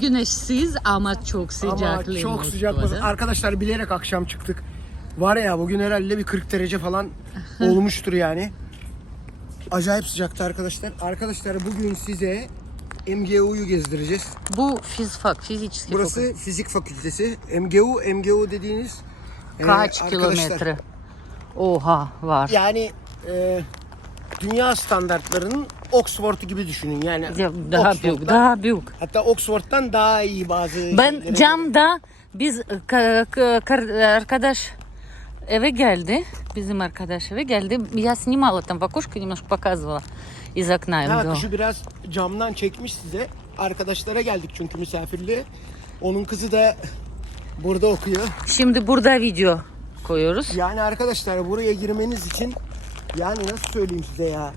Güneşsiz ama çok sıcak. Ama çok sıcak. Arkadaşlar bilerek akşam çıktık. Var ya bugün herhalde bir 40 derece falan olmuştur yani. Acayip sıcaktı arkadaşlar. Arkadaşlar bugün size MGU'yu gezdireceğiz. Bu fizfak, fizik Burası fakültesi. fizik fakültesi. MGU, MGU dediğiniz e, kaç e, kilometre? Oha var. Yani e, dünya standartlarının Oxford'u gibi düşünün. Yani Daha Oxford'dan- büyük, daha büyük. Hatta Oxford'dan daha iyi bazı Ben şeylere- camda biz ka- ka- kar- arkadaş eve geldi. Bizim arkadaş eve geldi. Я снимала там в окошко, немножко показывала из окна. Ha, МГУ. kuşu biraz camdan çekmiş size. Arkadaşlara geldik çünkü misafirliğe. Onun kızı da burada okuyor. Şimdi burada video koyuyoruz. Yani arkadaşlar buraya girmeniz için yani nasıl söyleyeyim size ya.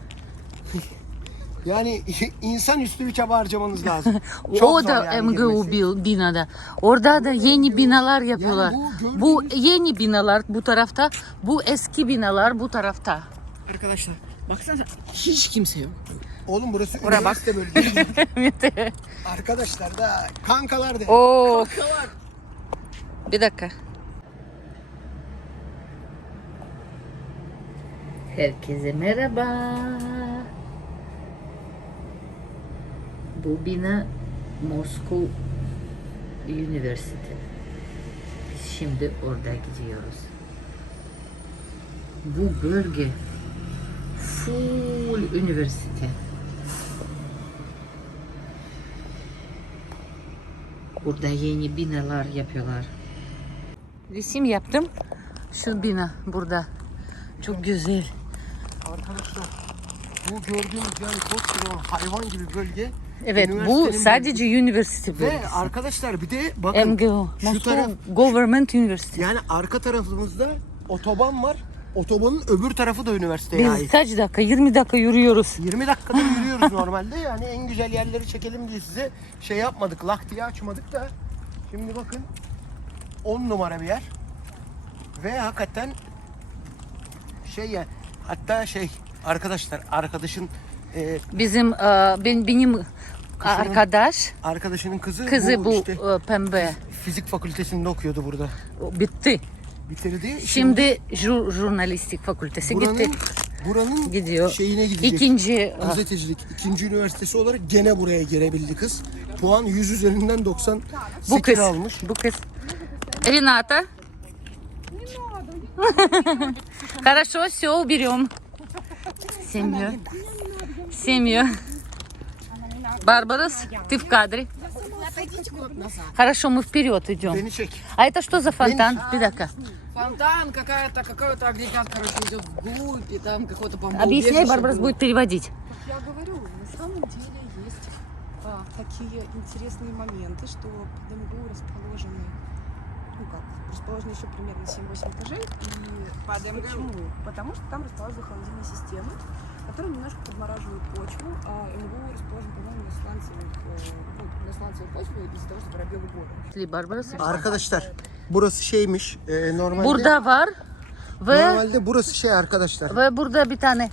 yani insanüstü bir çaba harcamanız lazım. Çok o da yani MGU girmesi. binada. Orada da yeni binalar yapıyorlar. bu bu yeni binalar bu tarafta, bu eski binalar bu tarafta. Arkadaşlar baksana hiç kimse yok. Oğlum burası Oraya üniversite bölgesi. Arkadaşlar da kankalar da. Oo. Bir dakika. Herkese merhaba. Bu bina Moskov Üniversite. Biz şimdi orada gidiyoruz. Bu bölge full üniversite. Burada yeni binalar yapıyorlar. Resim yaptım. Şu bina burada. Çok güzel. Arkadaşlar bu gördüğünüz yani koskocaman hayvan gibi bölge. Evet bu üniversitenin sadece üniversite Ve bölgesi. arkadaşlar bir de bakın MGU. şu taraf Government University. yani arka tarafımızda otoban var. Otobanın öbür tarafı da üniversiteye Biz ait. kaç dakika? 20 dakika yürüyoruz. 20 dakikada yürüyoruz normalde. Yani en güzel yerleri çekelim diye size şey yapmadık. Lak diye açmadık da. Şimdi bakın 10 numara bir yer. Ve hakikaten şey ya hatta şey arkadaşlar arkadaşın e, Bizim e, ben benim arkadaş arkadaşının kızı, kızı bu, işte e, pembe. fizik fakültesinde okuyordu burada. O Bitti. Bitirdi. Şimdi jur- jurnalistik fakültesi buranın, gitti. buranın Gidiyor. şeyine gidecek. İkinci e, Gazetecilik ikinci üniversitesi olarak gene buraya girebildi kız. Puan 100 üzerinden 98 bu kız. almış. Bu kız. Рената. Хорошо, все, уберем. Семью. Семью. Барбарос, ты в кадре. Хорошо, мы вперед идем. А это что за фонтан? Такая. Фонтан какая-то, какой-то агрегат, короче, идет вглубь, и там какой-то, по-моему, Объясняй, Барбарос было. будет переводить. Я говорю, на самом деле есть а, такие интересные моменты, что под МГУ расположены, ну как, расположены еще примерно 7-8 этажей. И Под МГУ? Почему? Потому что там расположены холодильные системы, которые немножко подмораживают почву, а МГУ расположен, по-моему, на сланцевых, э, ну, на сланцевой почве из-за того, что пробелы горы. Барбарос. Arkadaşlar burası şeymiş. E, normalde Burada var ve normalde burası şey arkadaşlar. ve burada bir tane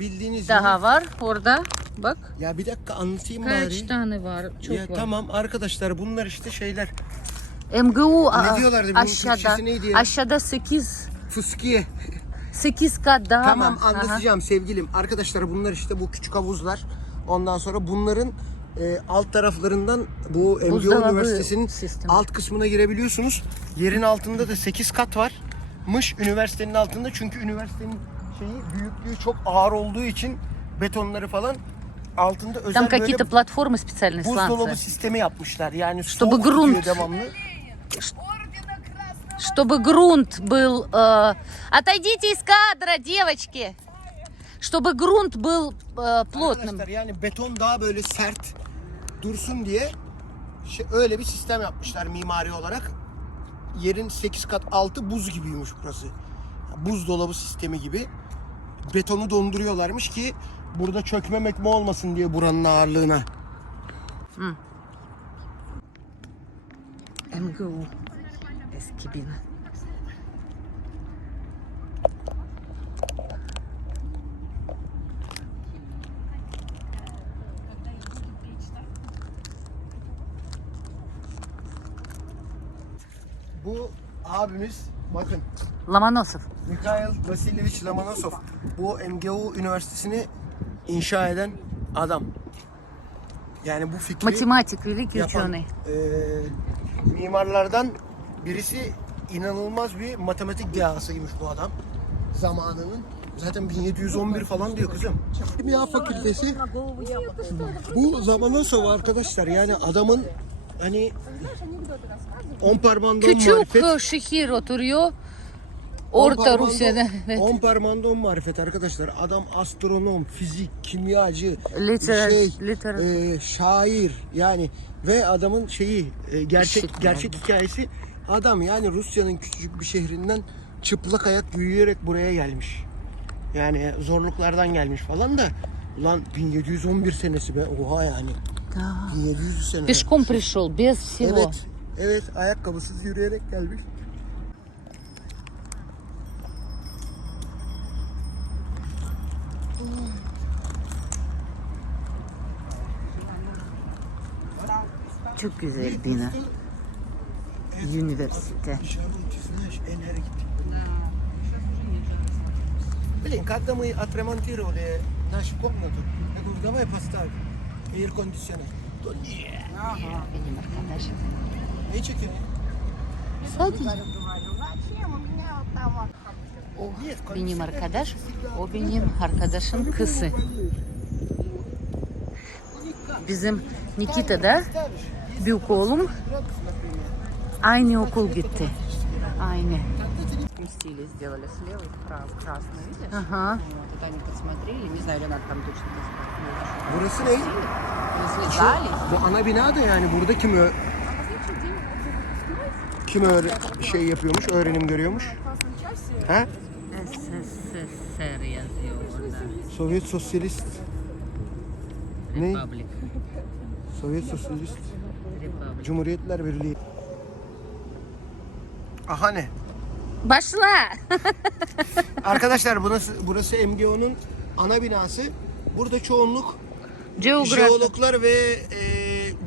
Bildiğiniz daha gibi. var orada. Bak. Ya bir dakika anlatayım Kaç bari. tane var? Çok Ya var. tamam arkadaşlar bunlar işte şeyler. MGU Ne a- diyorlardı bunun aşağıda Türkçesi neydi ya? aşağıda 8 Fıskiye. 8 kat daha Tamam var. Aha. anlatacağım sevgilim. Arkadaşlar bunlar işte bu küçük havuzlar. Ondan sonra bunların e, alt taraflarından bu MGO Buzdolabı Üniversitesi'nin sistemi. alt kısmına girebiliyorsunuz. Yerin altında da 8 kat var. Mış üniversitenin altında çünkü üniversitenin şeyi büyüklüğü çok ağır olduğu için betonları falan altında özel Там böyle какие-то платформы специальные, buzdolabı сланцы. sistemi yapmışlar. Yani Чтобы soğuk tutuyor grunt. devamlı. Чтобы грунт был... э, Отойдите из кадра, девочки! Чтобы грунт был э, плотным. Arkadaşlar yani beton daha böyle sert dursun diye şey, öyle bir sistem yapmışlar mimari olarak. Yerin 8 kat altı buz gibiymiş burası. Buzdolabı sistemi gibi. Betonu donduruyorlarmış ki burada çökme mekme olmasın diye buranın ağırlığına. МГУ. eski bina. Bu abimiz bakın Lamanosov. Mikhail Vasilievich Lamanosov. Bu MGU Üniversitesi'ni inşa eden adam. Yani bu fikri Matematik, velik yapan, e, mimarlardan birisi inanılmaz bir matematik dehasıymış bu adam zamanının. Zaten 1711 falan diyor kızım. Kimya fakültesi bu Lomonosov arkadaşlar yani adamın hani on parmağında on Küçük marifet. şehir oturuyor. Orta parmağında- Rusya'da. Evet. On parmağında on marifet arkadaşlar. Adam astronom, fizik, kimyacı, Literat- şey, literatür. e, şair yani ve adamın şeyi e, gerçek İşitme gerçek hikayesi adam yani Rusya'nın küçücük bir şehrinden çıplak ayak yürüyerek buraya gelmiş. Yani zorluklardan gelmiş falan da ulan 1711 senesi be oha yani. Да. 1700 sene. Пешком пришел, без всего. Evet. Evet ayakkabısız yürüyerek gelmiş. Çok güzel bina. Üniversite. Шарунки, знаешь, энергетик. Блин, когда мы отремонтировали нашу комнату, я говорю, давай поставим air conditioner. То нет, Benim arkadaşım. ne çekiyor? Sadece Нет, benim arkadaş, o benim arkadaşın kızı. Bizim Nikita da büyük oğlum aynı okul gitti. Aynı. Сместили, сделали слева и вправо. Красный, видишь? Aha. Вот это они подсмотрели. Не знаю, или надо там точно посмотреть. Burası ne? Мы слезали. Bu ana bina da yani burada kim ö- kim öğre- şey yapıyormuş, öğrenim görüyormuş? Ha? SSSR yazıyor orada. Sovyet Sosyalist. Ne? Republic. Sovyet Sosyalist Republic. Cumhuriyetler Birliği. Aha ne? Başla. Arkadaşlar burası burası MGO'nun ana binası. Burada çoğunluk Geografi. jeologlar ve e,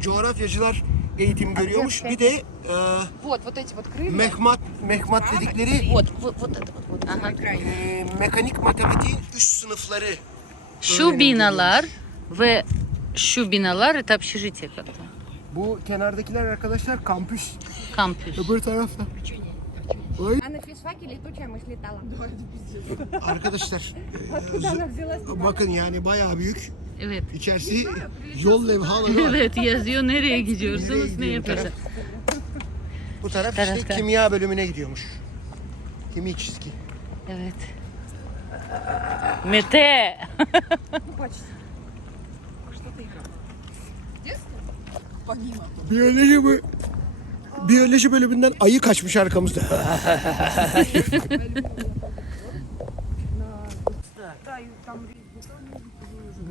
coğrafyacılar eğitim görüyormuş. Bir de e, Вот, вот эти вот крылья. mehmat mehmat dedikleri Вот, вот, вот это вот. вот Aha. e, mekanik matematiğin üst sınıfları. Şu öğrenim binalar ve şu binalar это общежитие как-то. Bu kenardakiler arkadaşlar kampüs. Kampüs. Öbür tarafta. А на физфаке летучая мышь летала. Arkadaşlar e, z- bakın yani bayağı büyük. Evet. İçerisi yol levhaları var. Evet yazıyor nereye Nereye gidiyorsunuz ne gidiyor bu taraf? yapıyorsunuz. Bu taraf işte Tarafta. kimya bölümüne gidiyormuş. Kimический. Evet. Mete. Biyoloji bu. Biyoloji bölümünden ayı kaçmış arkamızda.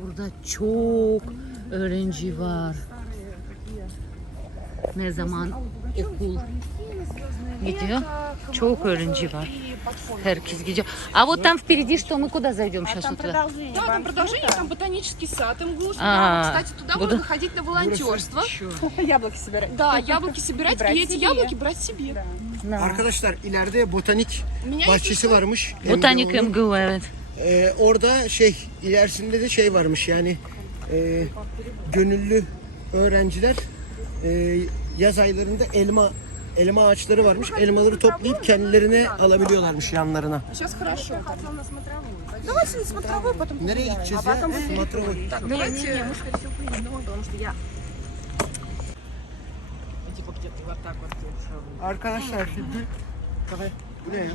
Burada çok öğrenci var. Ne zaman okul gidiyor? Çok öğrenci var. Herkes gidiyor. А вот там впереди что? Мы куда зайдем сейчас? вот туда? Да, там продолжение, там ботанический сад, МГУ. А, Кстати, туда буду- можно ходить на волонтерство. Яблоки собирать. Да, яблоки собирать, и эти яблоки брать себе. Arkadaşlar ileride botanik bahçesi varmış. Botanik. MGU evet. Ee, orada şey ilerisinde de şey varmış yani e, gönüllü öğrenciler e, yaz aylarında elma elma ağaçları varmış. Elmaları toplayıp kendilerine alabiliyorlarmış yanlarına. Сейчас хорошо. Давайте на смотровой потом. Nereye gideceğiz ya? Matrovой. Так, давайте. потому что я... Типа где-то вот так вот. что- Arkadaşlar şimdi Tabii, bu ne ya?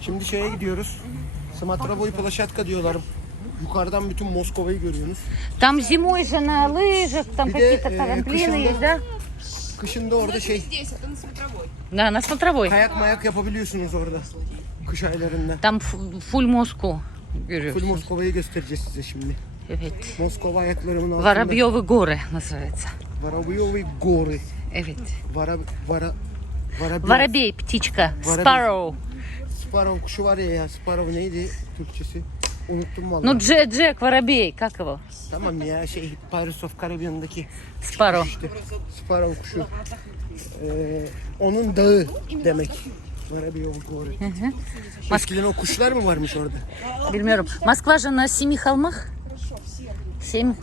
Şimdi şeye gidiyoruz. Smatrovoi Plaşatka diyorlar. Yukarıdan bütün Moskova'yı görüyorsunuz. Там зимой же на лыжах, там Bir de, какие-то e, трамплины kışın есть, да? Kışın da orada şey Здесь, это на смотровой. Да, на смотровой. kayak mayak yapabiliyorsunuz orada. Kış aylarında. Там фу- full Москву Full görüyorsun. Moskova'yı göstereceğiz size şimdi. Evet. Moskova ayaklarımın altında. Воробьевы горы называется. Воробьевы горы. Evet. Vara, vara, Воробьев. Воробей, птичка, Воробей. sparrow. Sparrow kuşu var ya ya. Sparrow neydi Türkçesi? Unuttum vallahi. Ну, Джек, Джек, воробей, как его? Tamam ya şey Pirates of Caribbean'daki Спаро. işte Sparrow kuşu. Ee, onun dağı demek. Воробей doğru. Eskiden o kuşlar mı varmış orada? Bilmiyorum. Москва же на семи холмах. Семь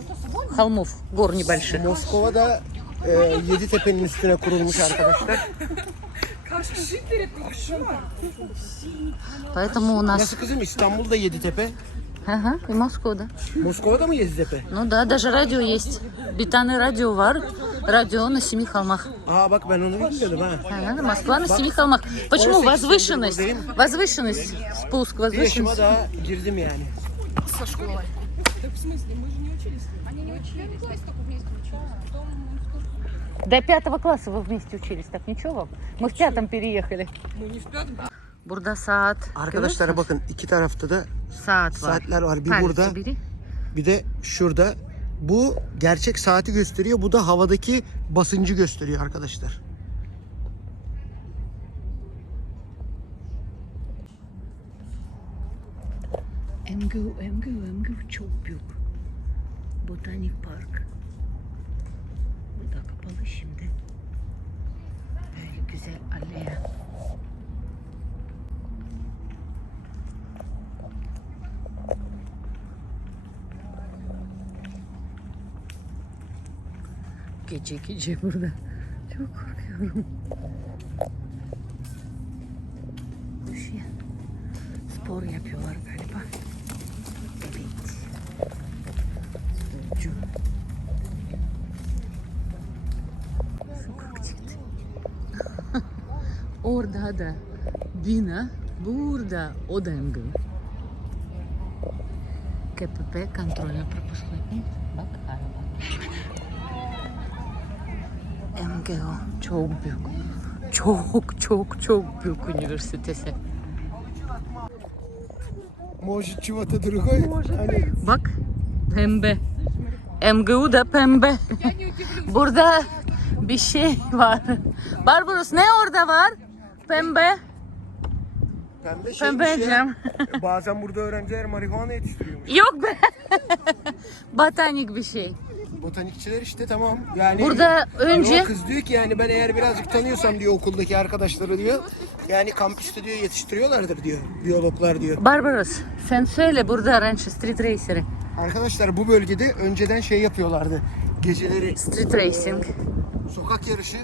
холмов, гор небольших. Moskova'da e, yedi tepenin üstüne kurulmuş arkadaşlar. Поэтому у нас... Nasıl kızım İstanbul'da yedi tepe. Ага, и Москва, да. Moskova'da mı yedi tepe? Ну да, даже радио есть. Бетаны радио вар. Радио на семи холмах. Aa bak ben onu bilmiyordum ha. Ага, Москва на семи холмах. Почему? 18 Возвышенность. Возвышенность. Спуск, Bir yaşıma возвышенность. daha girdim yani. Со школой. Так в смысле, мы же не учились. Они не учились. Потом мы До пятого класса вы вместе учились, так ничего вам? Мы в пятом переехали. Ну не в пятом. Burada saat. Arkadaşlar bakın iki tarafta da Saat var. saatler var. Bir Palici burada biri. bir de şurada. Bu gerçek saati gösteriyor. Bu da havadaki basıncı gösteriyor arkadaşlar. MGU, MGU, MGU çok büyük. Botanik Park. Güzel alea. Gece gece burada. Çok korkuyorum. Kuş ya. Spor yapıyorlar galiba. Orada da bina, burada o da MGU. КПП, контрольно-пропускной пункт. Bak araba. MGU çok büyük. Çok çok çok büyük üniversitesi. Может чего-то другое? Hani Bak pembe. MGU da pembe. Burada bir şey var. Barbaros ne orada var? Pembe. Pembe şey Pembe bir şey. Bazen burada öğrenciler marihuana yetiştiriyormuş. Yok be. Botanik bir şey. Botanikçiler işte tamam. Yani Burada hani önce- o kız diyor ki yani ben eğer birazcık tanıyorsam diyor okuldaki arkadaşları diyor. Yani kampüste diyor yetiştiriyorlardır diyor. Biyologlar diyor. Barbaros sen söyle burada ranch street racer'ı. Arkadaşlar bu bölgede önceden şey yapıyorlardı. Geceleri Street racing. E, sokak yarışı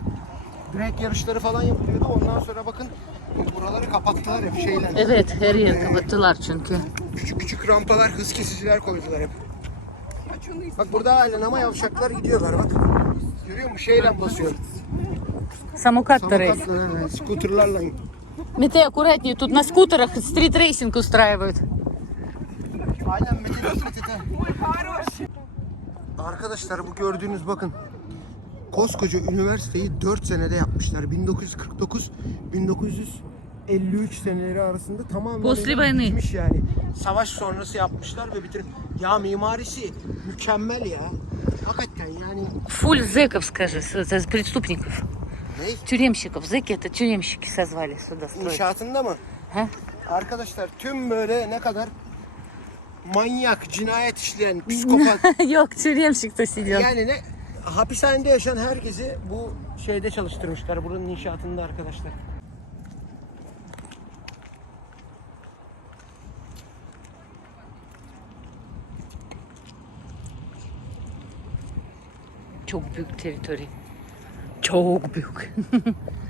drag yarışları falan yapılıyordu. Ondan sonra bakın buraları kapattılar hep şeyler. Evet her yer kapattılar çünkü. Küçük küçük rampalar, hız kesiciler koydular hep. Bak burada halen ama yavşaklar gidiyorlar bak. Görüyor musun? Şeyle basıyor. Самокат рейс. Samokatla, evet, skuterlarla. Мете, аккуратнее, тут на скутерах стрит рейсинг устраивают. Aynen Mete Nusret Ete. Arkadaşlar bu gördüğünüz bakın. Koskoca üniversiteyi 4 senede yapmışlar. 1949 1953 seneleri arasında tamamen После öyle войны. bitmiş yani. Savaş sonrası yapmışlar ve bitirip ya mimarisi mükemmel ya. Hakikaten yani Фуль зэков, скажи, с- с- преступников. ne? Тюремщиков. Зэки это тюремщики созвали сюда строить. İnşaatında mı? He? Arkadaşlar tüm böyle ne kadar manyak, cinayet işleyen, psikopat Yok tюремщик-то сидел. Yani ne hapishanede yaşayan herkesi bu şeyde çalıştırmışlar. Buranın inşaatında arkadaşlar. Çok büyük teritori. Çok büyük.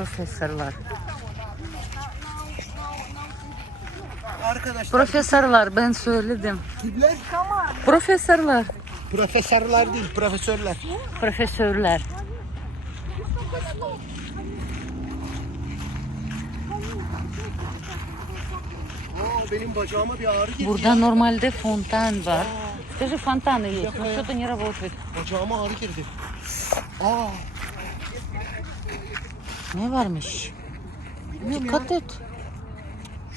Profesörler. Arkadaşlar Profesörler ben söyledim. kimler? Profesörler. Profesörler değil, profesörler. Profesörler. Aa, benim bacağıma bir ağrı girdi. Burada normalde fontan var. Скажи, фонтаны есть, но что-то не работает. Bacağıma ağrı girdi. Aa, Ne varmış? Dikkat et.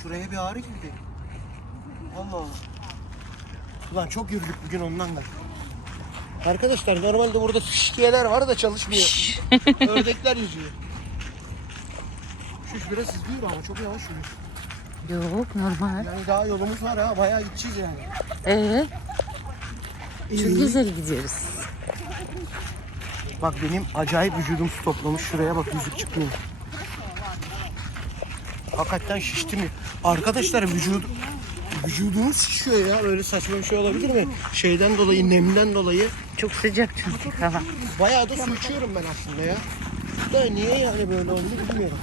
şuraya bir ağrı girdi. Allah. Ulan çok yürüdük bugün ondan da. Arkadaşlar normalde burada fişkiyeler var da çalışmıyor. Ördekler yüzüyor. Şuş biraz hızlı yürü ama çok yavaş yürü. Yok normal. Yani daha yolumuz var ha bayağı gideceğiz yani. Ee, çok güzel gidiyoruz. Bak benim acayip vücudum su toplamış. Şuraya bak yüzük çıkmıyor. Hakikaten şişti mi? Arkadaşlar vücut vücudumuz şişiyor ya. Öyle saçma bir şey olabilir mi? Şeyden dolayı, nemden dolayı. Çok sıcak çünkü hava. Bayağı da su içiyorum ben aslında ya. Da niye yani böyle oldu bilmiyorum.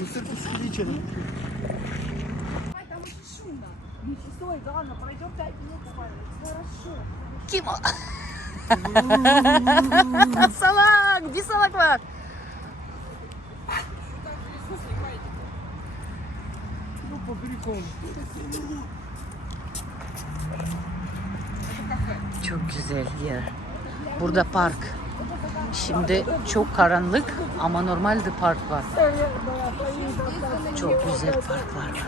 Mısır fıstığını içelim. Kim o? salak! Bir salak var. Çok güzel yer. Burada park. Şimdi çok karanlık ama normalde park var. Çok güzel park var.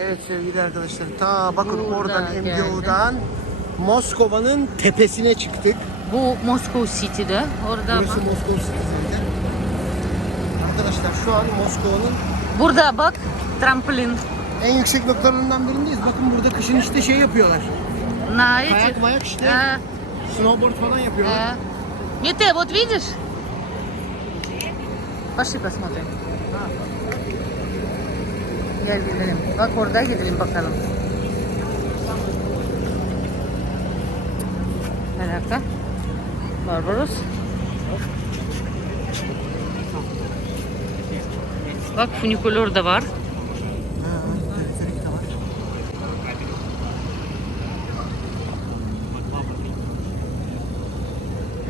Evet sevgili arkadaşlar ta bakın Buradan oradan geldim. MGO'dan Moskova'nın tepesine çıktık. Bu Moskova City'de. Orada Burası bak. Moskova City'sinde. Arkadaşlar şu an Moskova'nın Burada bak trampolin. en yüksek noktalarından birindeyiz. Bakın burada kışın işte şey yapıyorlar. На этих... Kayak mayak işte. А, Snowboard falan yapıyorlar. а. Мете, вот видишь? Пошли посмотрим. Gel gidelim. Bak orada gidelim bakalım. Dakika. Barbaros. Bak funikulör de var.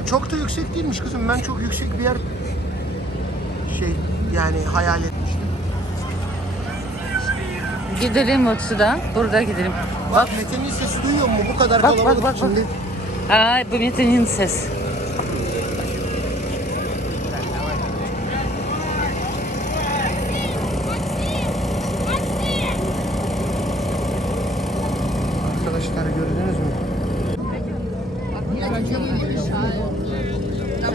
Çok da yüksek değilmiş kızım. Ben çok yüksek bir yer şey yani hayal etmiştim. Gidelim Otsu'da. Burada gidelim. Bak Mete'nin sesi duyuyor mu? Bu kadar Bak, kalabalık bak, bak, bak. Arkadaşlar gördünüz mü?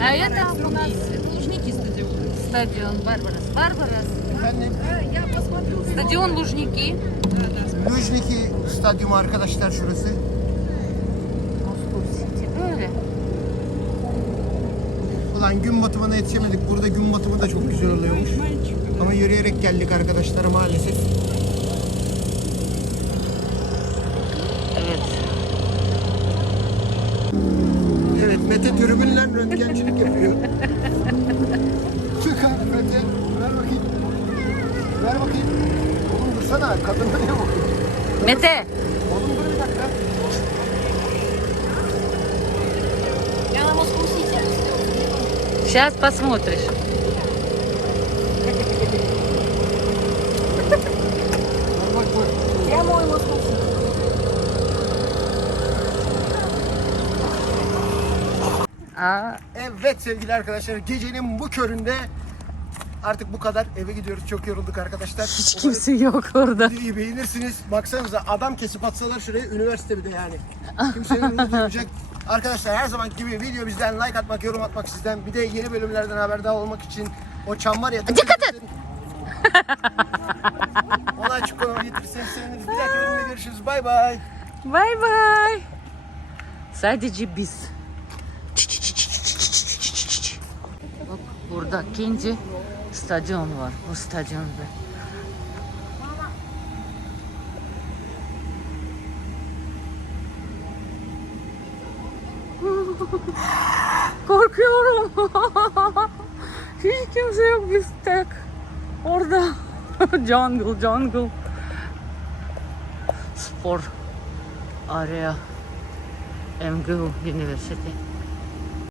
А это у нас Лужники стадион. Стадион Барбарас. Барбарас. Efendim? Стадион Лужники. Lujniki stadyumu arkadaşlar şurası. öyle. Ulan gün batımına yetişemedik. Burada gün batımı da çok güzel oluyormuş. Ama yürüyerek geldik arkadaşlar maalesef. Evet. Evet Mete tribünle röntgencilik yapıyor. Çık Çıkar Mete. Ver bakayım. Ver bakayım. Oğlum dursana. Kadına niye bakıyorsun? Mete. Сейчас посмотришь. Bak bak. А, Evet sevgili arkadaşlar gecenin bu köründe artık bu kadar eve gidiyoruz. Çok yorulduk arkadaşlar. hiç kimse yok orada. Videoyu beğenirsiniz. Baksanıza adam kesip atsalar şuraya üniversite bir de yani. Kimsenin umurunda duymayacak. Arkadaşlar her zaman gibi video bizden like atmak, yorum atmak sizden. Bir de yeni bölümlerden haberdar olmak için o çam var ya. Dikkat et! Onu açık konuma getirirseniz seviniriz. Bir dahaki bölümde görüşürüz. Bay bay. Bay bay. Sadece biz. Bak burada ikinci stadyon var. Bu stadyonda. Korkuyorum. Hiç kimse yok biz tek. Orada. jungle, jungle. Spor area. MGU University.